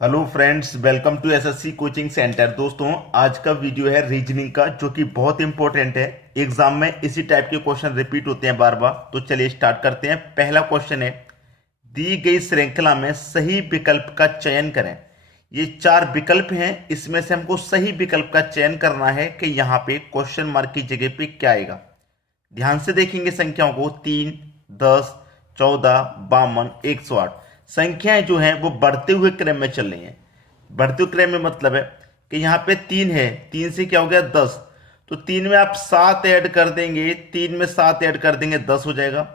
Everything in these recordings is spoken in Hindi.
Hello friends, welcome to SSC coaching centre. दोस्तों, आज का वीडियो है रीजनिंग का, जो कि बहुत इंपॉर्टेंट है। एग्जाम में इसी टाइप के क्वेश्चन रिपीट होते हैं बार बार। तो चलिए स्टार्ट करते हैं। पहला क्वेश्चन है, दी गई श्रृंखला में सही विकल्प का चयन करें। ये चार विकल्प हैं, इसमें से हमको सही विकल्प का चयन करना है कि यहाँ पे क्वेश्चन मार्क की जगह पे क्या आएगा। ध्यान से देखेंगे संख्याओं को। 3, 10, 14, 52, 108 संख्याएं जो हैं वो बढ़ते हुए क्रम में चल रही हैं। बढ़ते हुए क्रम में मतलब है कि यहाँ पे 3 है, 3 से क्या हो गया 10। तो 3 में आप 7 ऐड कर देंगे, 3 में 7 ऐड कर देंगे 10 हो जाएगा।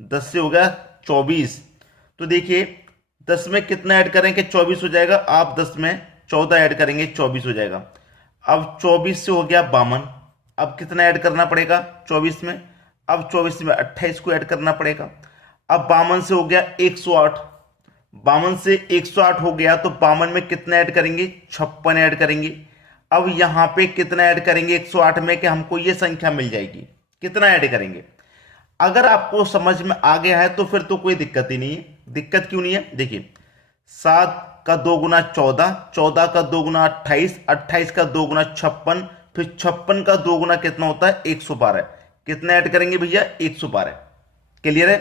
10 से हो गया 24। तो देखिए 10 में कितना ऐड करेंगे 24 हो जाएगा। आप 10 में 14 ऐड करेंगे 24 हो जाएगा। अब 24 से हो गया 52। अब कितना ऐड करना पड़ेगा 24 में? अब 24 में 28 को ऐड करना पड़ेगा। अब 52 से हो गया 108। 52 से 108 हो गया तो 52 में कितना ऐड करेंगे 56 ऐड करेंगे। अब यहां पे कितना ऐड करेंगे 108 में कि हमको ये संख्या मिल जाएगी। कितना ऐड करेंगे? अगर आपको समझ में आ गया है तो फिर तो कोई दिक्कत ही नहीं है। दिक्कत क्यों नहीं है? देखिए, 7 का 2 गुना 14, 14 का 2 गुना 28, 28 का 2 गुना 56, फिर 56 का 2 गुना कितना होता है 112। कितना ऐड करेंगे भैया 112। क्लियर है?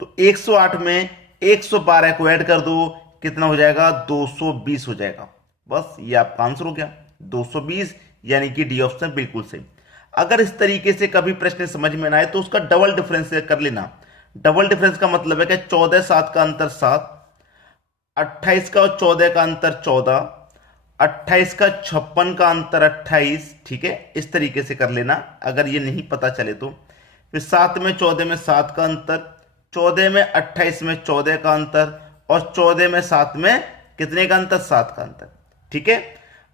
तो 108 में 112 को ऐड कर दो, कितना हो जाएगा 220 हो जाएगा। बस ये आपका आंसर हो गया 220, यानी कि डी ऑप्शन बिल्कुल सही। अगर इस तरीके से कभी प्रश्न समझ में ना आए तो उसका डबल डिफरेंस कर लेना। डबल डिफरेंस का मतलब है कि 14 7 का अंतर 7, 28 का और 14 का अंतर 14, 28 का 56 का अंतर 28। ठीक है, इस तरीके से कर लेना अगर ये नहीं पता चले तो। फिर 7 में 14 में 7 का अंतर, 14 में 28 में 14 का अंतर, और 14 में 7 में कितने का अंतर 7 का अंतर। ठीक है,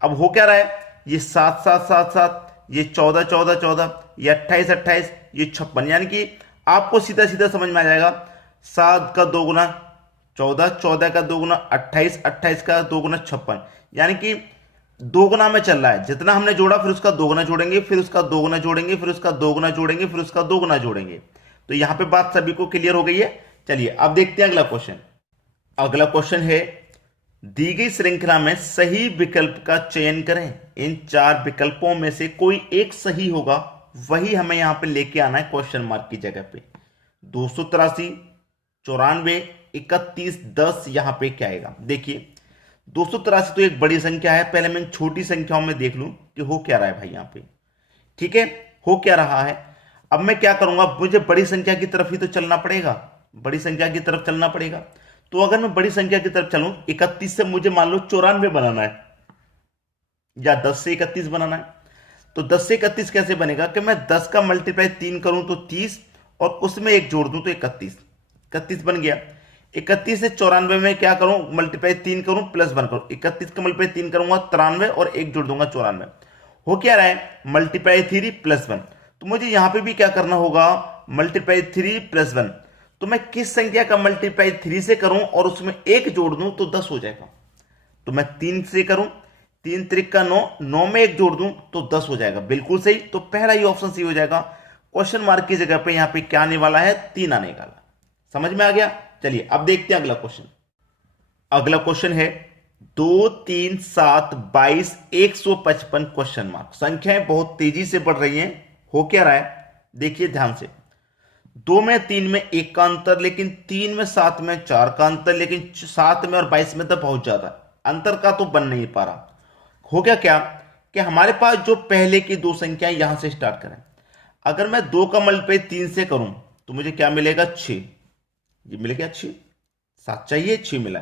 अब हो क्या रहा है, ये 7 7 7 7, ये 14 14 14, ये 28 28, ये 56, यानी कि आपको सीधा सीधा समझ में आ जाएगा। 7 का 2 गुना 14, 14 का 2 गुना 28, 28 का 2 गुना 56, यानी कि 2 गुना में चल रहा है। जितना हमने जोड़ा फिर उसका 2 गुना जोड़ेंगे, फिर उसका 2 गुना जोड़ेंगे, फिर उसका 2 गुना जोड़ेंगे, फिर उसका 2 गुना जोड़ेंगे। तो यहां पे बात सभी को क्लियर हो गई है। चलिए अब देखते हैं अगला क्वेश्चन। अगला क्वेश्चन है, दी गई श्रृंखला में सही विकल्प का चयन करें। इन चार विकल्पों में से कोई एक सही होगा, वही हमें यहां पे लेके आना है क्वेश्चन मार्क की जगह पे। 283, 94, 31, 10, यहां पे क्या आएगा? देखिए 283 तो एक बड़ी संख्या है। पहले मैं छोटी संख्याओं में देख लूं कि हो क्या रहा है भाई यहां पे। ठीक है, हो क्या रहा है। अब मैं क्या करूंगा, मुझे बड़ी संख्या की तरफ ही तो चलना पड़ेगा। बड़ी संख्या की तरफ चलना पड़ेगा। तो अगर मैं बड़ी संख्या की तरफ चलूं, 31 से मुझे मान लो 94 बनाना है, या 10 से 31 बनाना है। तो 10 से 31 कैसे बनेगा कि मैं 10 का मल्टीप्लाई 3 करूं तो 30, और उसमें एक जोड़ दूं तो 31। 31 बन गया। 31 से 94 में क्या करूं, मल्टीप्लाई 3 करूं प्लस 1 करूं। 31 का मल्टीप्लाई 3 करूंगा 93, और एक जोड़ दूंगा 94। हो क्या रहा है, मल्टीप्लाई 3 प्लस 1। तो मुझे यहां पे भी क्या करना होगा, मल्टीप्लाई 3 प्लस 1। तो मैं किस संख्या का मल्टीप्लाई 3 से करूं और उसमें एक जोड़ दूं तो 10 हो जाएगा। तो मैं 3 से करूं, 3 त्रिक का 9, 9 में एक जोड़ दूं तो 10 हो जाएगा। बिल्कुल सही। तो पहला ही ऑप्शन सही हो जाएगा। क्वेश्चन मार्क की जगह पे यहां पे क्या आने वाला है, 3 आने वाला। समझ में आ गया? चलिए अब देखते हैं अगला क्वेश्चन। अगला क्वेश्चन है 2 3 7 22 155 क्वेश्चन मार्क। संख्याएं बहुत तेजी से बढ़ रही हैं। हो क्या रहा है, देखिए ध्यान से। 2 में 3 में 1 का अंतर, लेकिन 3 में 7 में 4 का अंतर, लेकिन 7 में और 22 में तो बहुत ज्यादा अंतर का तो बन नहीं पा रहा। हो गया क्या कि हमारे पास जो पहले की दो संख्याएं यहां से स्टार्ट करें। अगर मैं 2 का मल्टीप्लाई 3 से करूं तो मुझे क्या मिलेगा 6। ये मिल गया 6। 7 चाहिए, 6 मिला।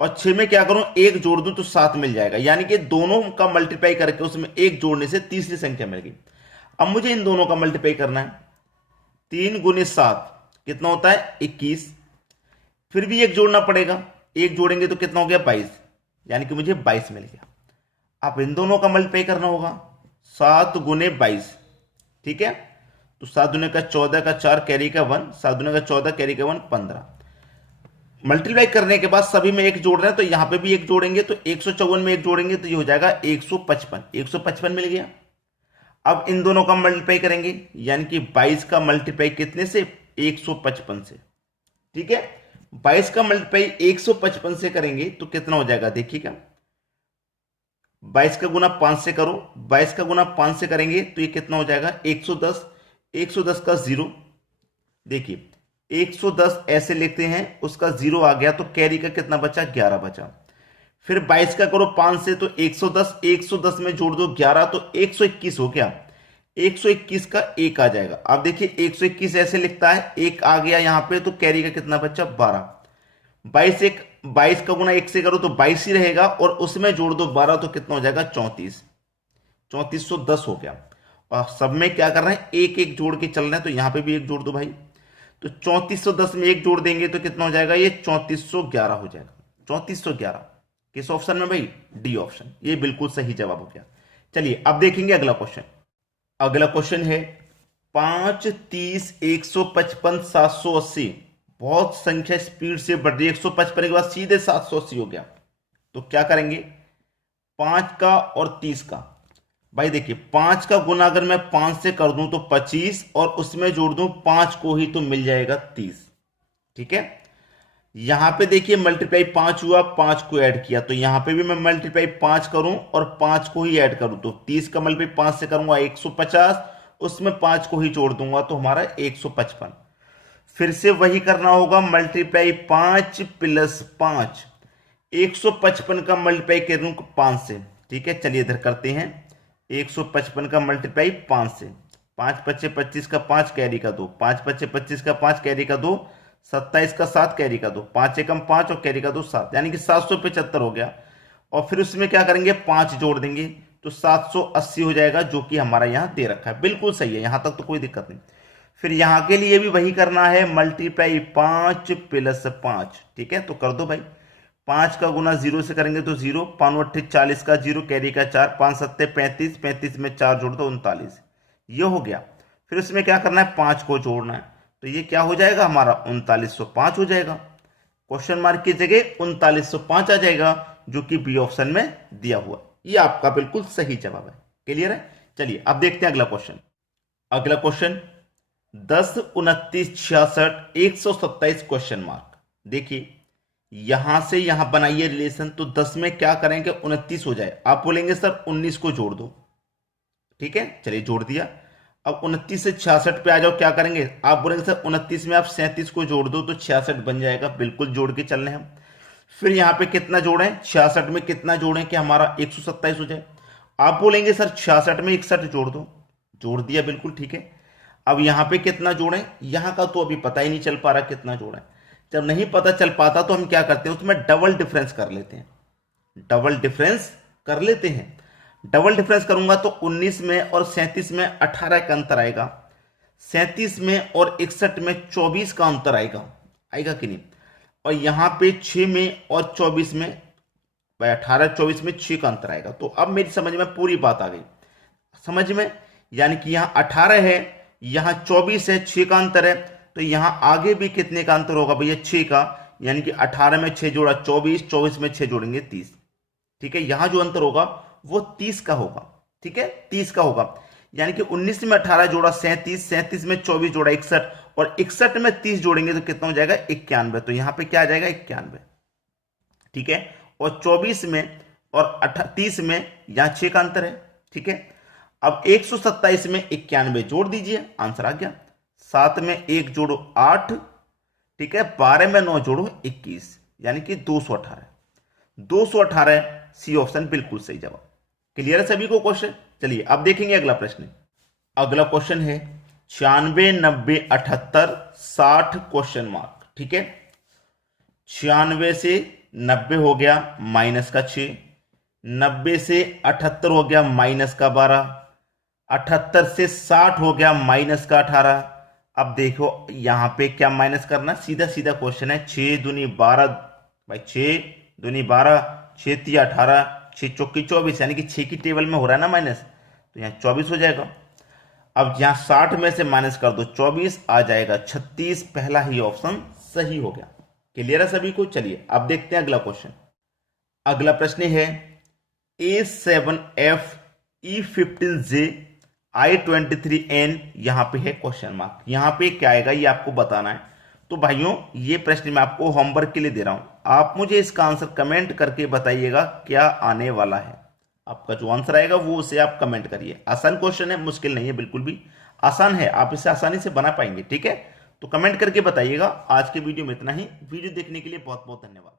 और 6 में क्या करूं, एक जोड़ दूं तो 7 मिल जाएगा। यानी कि दोनों का मल्टीप्लाई करके उसमें एक जोड़ने से तीसरी संख्या मिल गई। अब मुझे इन दोनों का मल्टीप्लाई करना है। 3 गुने 7 कितना होता है 21। फिर भी एक जोड़ना पड़ेगा, एक जोड़ेंगे तो कितना हो गया 22, यानी कि मुझे 22 मिल गया। अब इन दोनों का मल्टीप्लाई करना होगा। 7 गुने 22, ठीक है। तो 7 दुने का 14 का 4 कैरी का 1, 7 दुने का 14 कैरी का 1 15। मल्टीप्लाई करने के बाद सभी में एक जोड़ रहे हैं तो यहां पे भी एक जोड़ेंगे, तो 154 में एक जोड़ेंगे तो ये हो जाएगा 155। 155 मिल गया। अब इन दोनों का मल्टीप्लाई करेंगे, यानी कि 22 का मल्टीप्लाई कितने से 155 से। ठीक है, 22 का मल्टीप्लाई 155 से करेंगे तो कितना हो जाएगा देखिएगा। 22 का गुना 5 से करो, 22 का गुना 5 से करेंगे तो ये कितना हो जाएगा 110। 110 का जीरो, देखिए 110 ऐसे लिखते हैं, उसका जीरो आ गया तो कैरी का कितना बचा 11 बचा। फिर 22 का करो 5 से तो 110, 110 में जोड़ दो 11 तो 121 हो गया। 121 का एक आ जाएगा। अब देखिए 121 ऐसे लिखता है, एक आ गया यहां पे तो कैरी का कितना बचा 12। 22 का गुना 1 से करो तो 22 ही रहेगा और उसमें जोड़ दो 12 तो कितना हो जाएगा 34। 3410 हो गया। और सब में क्या कर रहे हैं एक एक जोड़ के चल रहे हैं, तो यहां पे भी एक जोड़ दो भाई। तो 3410 में एक जोड़ देंगे तो कितना हो जाएगा ये 3411 हो जाएगा। 3411 किस ऑप्शन में भाई, डी ऑप्शन। ये बिल्कुल सही जवाब हो गया। चलिए अब देखेंगे अगला क्वेश्चन। अगला क्वेश्चन है 5, 30, 155, 780। बहुत संख्या स्पीड से बढ़ रही है, 155 के बाद सीधे 780 हो गया। तो क्या करेंगे 5 का और 30 का। भाई देखिए 5 का गुना अगर मैं 5 से कर दूं तो 25 और उसमें जोड़ दूं 5 को ही तो मिल जाएगा 30। ठीक है, यहां पे देखिए मल्टीप्लाई 5 हुआ, 5 को ऐड किया, तो यहां पे भी मैं मल्टीप्लाई 5 करूं और 5 को ही ऐड करूं तो 30 का मल्टीप्लाई 5 से करूंगा 150, उसमें 5 को ही जोड़ दूंगा तो हमारा 155। फिर से वही करना होगा, मल्टीप्लाई 5 प्लस 5, 155 का मल्टीप्लाई करूं 5 से। ठीक है, चलिए इधर करते हैं। 155 का मल्टीप्लाई 5 से, 5 पच्चे 25 का 5 कैरी का 2, 5 पच्चे 25 का 5 कैरी का 2, 27 का 7 कैरी का 2, 5 एकम 5 और कैरी का 2 7, यानी कि 775 हो गया। और फिर उसमें क्या करेंगे 5 जोड़ देंगे तो 780 हो जाएगा, जो कि हमारा यहां दे रखा है। बिल्कुल सही है, यहां तक तो कोई दिक्कत नहीं। फिर यहां के लिए भी वही करना है, मल्टीप्लाई 5 प्लस 5। ठीक है, तो कर दो भाई। 5 का गुना 0 से करेंगे तो 0, 5 8 40 का 0 कैरी का 4, 5 7 35, 35 में 4 जोड़ दो 39, ये हो गया। फिर उसमें क्या करना है 5 को जोड़ना है, तो ये क्या हो जाएगा हमारा 3905 हो जाएगा। क्वेश्चन मार्क की जगह 3905 आ जाएगा, जो कि बी ऑप्शन में दिया हुआ। ये आपका बिल्कुल सही जवाब है। क्लियर है। चलिए अब देखते हैं अगला क्वेश्चन। अगला क्वेश्चन 10, 29, 66, 127 क्वेश्चन मार्क। देखिए यहां से यहां बनाइए रिलेशन, तो 10 में क्या करेंगे 29 हो जाए, आप बोलेंगे सर 19 को जोड़ दो। ठीक है, चलिए जोड़ दिया। अब 29 से 66 पे आ जाओ, क्या करेंगे आप बोलेंगे सर 29 में आप 37 को जोड़ दो तो 66 बन जाएगा। बिल्कुल जोड़ के चल रहे हैं हम। फिर यहां पे कितना जोड़ें 66 में कितना जोड़ें कि हमारा 127 हो जाए। आप बोलेंगे सर 66 में 61 जोड़ दो, जोड़ दिया बिल्कुल ठीक है। अब यहां पे कितना जोड़ें, यहां का तो अभी पता ही नहीं चल पा रहा कितना जोड़ें। जब नहीं पता चल पाता तो हम क्या करते हैं उसमें डबल डिफरेंस कर लेते हैं। डबल डिफरेंस कर लेते हैं। डबल डिफरेंस करूंगा तो 19 में और 37 में 18 का अंतर आएगा, 37 में और 61 में 24 का अंतर आएगा, आएगा कि नहीं। और यहां पे 6 में और 24 में 18 24 में 6 का अंतर आएगा। तो अब मेरी समझ में पूरी बात आ गई समझ में, यानी कि यहां 18 है, यहां 24 है, 6 का अंतर है, तो यहां आगे भी कितने का अंतर होगा भैया 6 का, यानी कि 18 में 6 जोड़ा 24, 24 में 6 जोड़ेंगे 30। ठीक है, यहां जो अंतर होगा वो 30 का होगा। ठीक है, 30 का होगा, यानी कि 19 में 18 जोड़ा 37, 37 में 24 जोड़ा 61 और 61 में 30 जोड़ेंगे तो कितना हो जाएगा 91। तो यहां पे क्या आ जाएगा 91। ठीक है, और 24 में और 30 में यहां 6 का अंतर है। ठीक है, अब 127 में 91 जोड़ दीजिए, आंसर आ गया। 7 में 1 जोड़ो 8, ठीक है, 12 में 9 जोड़ो 21, यानी कि 218। 218 सी ऑप्शन बिल्कुल सही जवाब। क्लियर है सभी को क्वेश्चन। चलिए अब देखेंगे अगला प्रश्न। अगला क्वेश्चन है 96, 90, 78, 60 क्वेश्चन मार्क। ठीक है, 96 से 90 हो गया माइनस का 6, 90 से 78 हो गया माइनस का 12, 78 से 60 हो गया माइनस का 18। अब देखो यहां पे क्या माइनस करना, सीधा सीधा क्वेश्चन है। 6 दूनी 12 भाई, 6 दूनी 12, 6 तिया 18, 6 चौकी 24, यानी कि 6 की टेबल में हो रहा है ना माइनस, तो यहाँ 24 हो जाएगा। अब यहाँ 60 में से माइनस कर दो 24 आ जाएगा 36। पहला ही ऑप्शन सही हो गया। क्लियर है सभी को। चलिए अब देखते हैं अगला क्वेश्चन। अगला प्रश्न है A7F E15J I23N, यहां पे है क्वेश्चन मार्क। यहां पे क्या आएगा ये आपको बताना है। तो भाइयों ये प्रश्न मैं आपको होमवर्क के लिए दे रहा हूं, आप मुझे इसका आंसर कमेंट करके बताइएगा क्या आने वाला है। आपका जो आंसर आएगा वो उसे आप कमेंट करिए। आसान क्वेश्चन है, मुश्किल नहीं है, बिल्कुल भी आसान है, आप इसे आसानी से बना पाएंगे। ठीक है, तो कमेंट करके बताइएगा। आज के वीडियो में इतना ही। वीडियो देखने के लिए बहुत बहुत धन्यवाद।